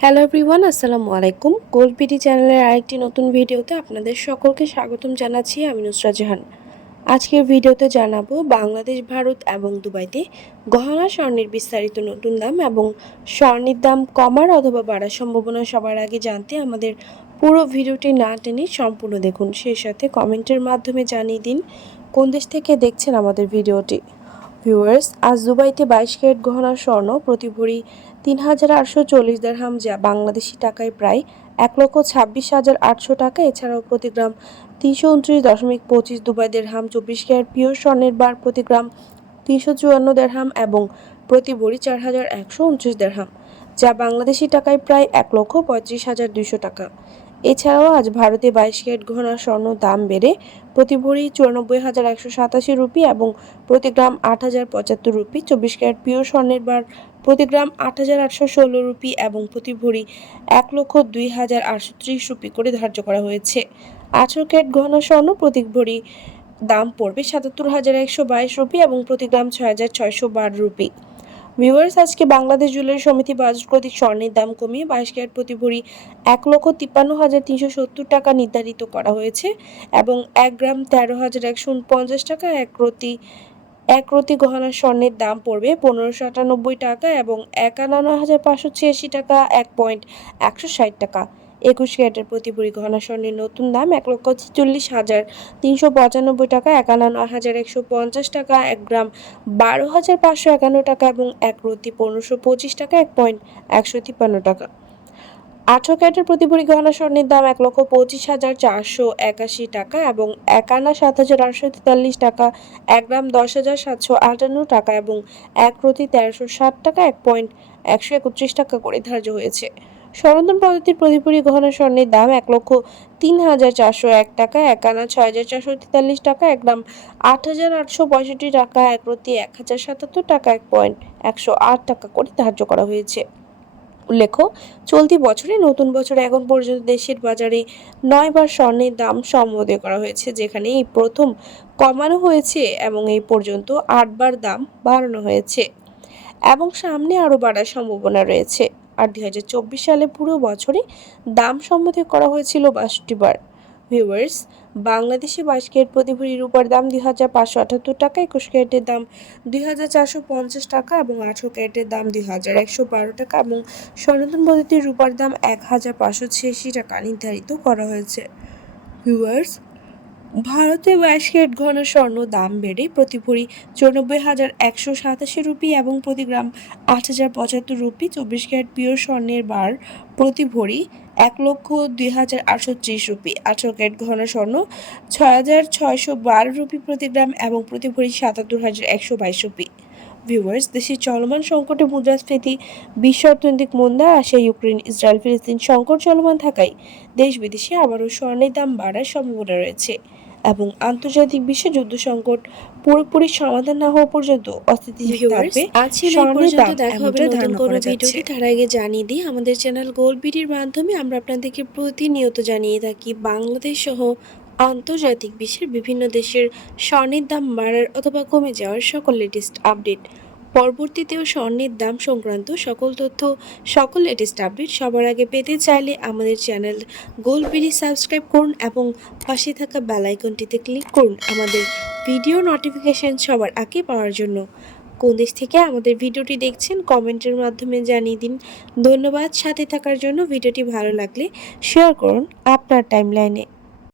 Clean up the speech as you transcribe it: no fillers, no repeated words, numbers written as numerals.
Hello everyone, আসসালামু আলাইকুম। Gold BD চ্যানেলের আরেকটি নতুন ভিডিওতে আপনাদের সকলকে স্বাগতম জানাচ্ছি। আমি নুসরাত জাহান। আজকের ভিডিওতে জানাবো বাংলাদেশ, ভারত এবং দুবাইতে গহনা স্বর্ণের বিস্তারিত নতুন দাম এবং স্বর্ণের দাম কমার অথবা বাড়ার সম্ভাবনা সবার আগে জানতে আমাদের পুরো ভিডিওটি না টেনে সম্পূর্ণ দেখুন। সেই সাথে কমেন্টের মাধ্যমে জানিয়ে দিন কোন দেশ থেকে দেখছেন আমাদের ভিডিওটি। ভিউয়ার্স, আজ দুবাইতে 22 ক্যারেট গহনা স্বর্ণ প্রতি ভরি ৩,৮৪০ দিরহাম, যা বাংলাদেশি টাকায় প্রায় ১,২৬,৮০০ টাকা। এছাড়াও প্রতি গ্রাম ৩২৯.২৫ দুবাই দিরহাম। 24 ক্যারেট পিওর স্বর্ণের বার প্রতি গ্রাম ৩৫৪ দিরহাম এবং প্রতি ভরি ৪,১২৯ দিরহাম, যা বাংলাদেশি টাকায় প্রায় ১,৩৫,২০০ টাকা। এছাড়াও আজ ভারতে 22 ক্যারেট গহনা স্বর্ণ দাম বেড়ে প্রতি ভরি ৯৪,১৮৭ রুপি এবং প্রতি গ্রাম ৮,০৭৫ রুপি। 24 ক্যারেট পিওর স্বর্ণের বার প্রতি গ্রাম ৮,৮১৬ রুপি এবং প্রতি ভরি ১,০২,৮৩০ রুপি করে ধার্য করা হয়েছে। 18 ক্যারেট গহনা স্বর্ণ প্রতি ভরি দাম পড়বে ৭৭,১২২ রুপি এবং প্রতি গ্রাম ৬,৬১২ রুপি। ভিউয়ার্স, আজকে বাংলাদেশ জুয়েলারি সমিতি বাজার কর্তৃক স্বর্ণের দাম কমিয়ে 22 ক্যারেট প্রতি ভরি ১,৫৩,৩৭০ টাকা নির্ধারিত করা হয়েছে এবং 1 গ্রাম ১৩,১৪৯ টাকা। এক রতি গহনা স্বর্ণের দাম পড়বে ১৫৯৮ টাকা এবং ৫১,৫৮৬ টাকা, 1.১৬০ টাকা। 21 ক্যারেটের প্রতি ভরি গহনা স্বর্ণের নতুন দাম ১,৪৬,৩৯৫ টাকা, ৫১,১৫০ টাকা, 1 গ্রাম ১২,৫৫১ টাকা এবং 1 রতি ১৫২৫ টাকা, 1.১৫৩ টাকা। 18 ক্যারেটের প্রতি ভরি গহনা স্বর্ণের দাম ১,২৫,৪৮১ টাকা এবং 1 আনা ৭,৮৪৩ টাকা, 1 গ্রাম ১০,৭৫৮ টাকা এবং 1 প্রতি ১৩৬০ টাকা, 1.১৩১ টাকা করে ধার্য হয়েছে। সনাতন পদ্ধতির প্রতি ভরি গহনা স্বর্ণের দাম ১,০৩,৪০১ টাকা, 1 আনা ৬,৪৪৩ টাকা, 1 গ্রাম ৮,৮৬৫ টাকা, 1 প্রতি ১,০৭৭ টাকা, 1.১০৮ টাকা করে ধার্য করা হয়েছে। উল্লেখ্য, চলতি বছরে নতুন বছরে এখন পর্যন্ত দেশের বাজারে 9 বার স্বর্ণের দাম সমমোদয় করা হয়েছে, যেখানে এই প্রথম কমানো হয়েছে এবং এই পর্যন্ত 8 বার দাম বাড়ানো হয়েছে এবং সামনে আরও বাড়ার সম্ভাবনা রয়েছে। আর 2024 সালে পুরো বছরে দাম সমমোদয় করা হয়েছিল 62 বার। ভিউয়ার্স, বাংলাদেশে 22 ক্যারেট প্রতি ভরি রূপার দাম ২,৫৭৮ টাকা, 21 ক্যারেটের দাম ২,৪৫০ টাকা এবং 18 ক্যারেটের দাম ২,১১২ টাকা এবং সনাতন পদ্ধতির রূপার দাম ১,৫৮৬ টাকা নির্ধারিত করা হয়েছে। ভিউয়ার্স, ভারতে 22 ক্যারেট গহনা স্বর্ণ দাম বেড়ে প্রতি ভরি ৯৪,১৮৭ রুপি এবং প্রতি গ্রাম ৮,০৭৫ রুপি। 24 ক্যারেট পিওর স্বর্ণের বার প্রতি ভরি ১,০২,৮৩০ রুপি। 18 ক্যারেট গহনা স্বর্ণ ৬,৬১২ রুপি প্রতি গ্রাম এবং প্রতি ভরি ৭৭,১২২ রুপি। ভিউয়ার্স, দেশের চলমান সংকটে মুদ্রাস্ফীতি, বিশ্ব অর্থনৈতিক মন্দা, রাশিয়া ইউক্রেন ইসরায়েল ফিলিস্তিন সংকট চলমান থাকায় দেশ বিদেশে আবারও স্বর্ণের দাম বাড়ার সম্ভাবনা রয়েছে এবং আন্তর্জাতিক বিশ্ব যুদ্ধ সংকট পুরোপুরি সমাধান না হওয়া পর্যন্ত অস্থিতিশীল থাকবে। স্বর্ণের দাম দেখা হবে নতুন কোনো ভিডিওতে। তার আগে জানিয়ে দিই, আমাদের চ্যানেল গোল্ড বিডির মাধ্যমে আমরা আপনাদেরকে প্রতিনিয়ত জানিয়ে থাকি বাংলাদেশ সহ আন্তর্জাতিক বিশ্বের বিভিন্ন দেশের স্বর্ণের দাম বাড়ার অথবা কমে যাওয়ার সকল লেটেস্ট আপডেট। পরবর্তীতেও স্বর্ণের দাম সংক্রান্ত সকল তথ্য, সকল লেটেস্ট আপডেট সবার আগে পেতে চাইলে আমাদের চ্যানেল গোল্ড বিডি সাবস্ক্রাইব করুন এবং পাশে থাকা বেল আইকনটিতে ক্লিক করুন আমাদের ভিডিও নোটিফিকেশন সবার আগে পাওয়ার জন্য। কোন দেশ থেকে আমাদের ভিডিওটি দেখছেন কমেন্টের মাধ্যমে জানিয়ে দিন। ধন্যবাদ সাথে থাকার জন্য। ভিডিওটি ভালো লাগলে শেয়ার করুন আপনার টাইমলাইনে।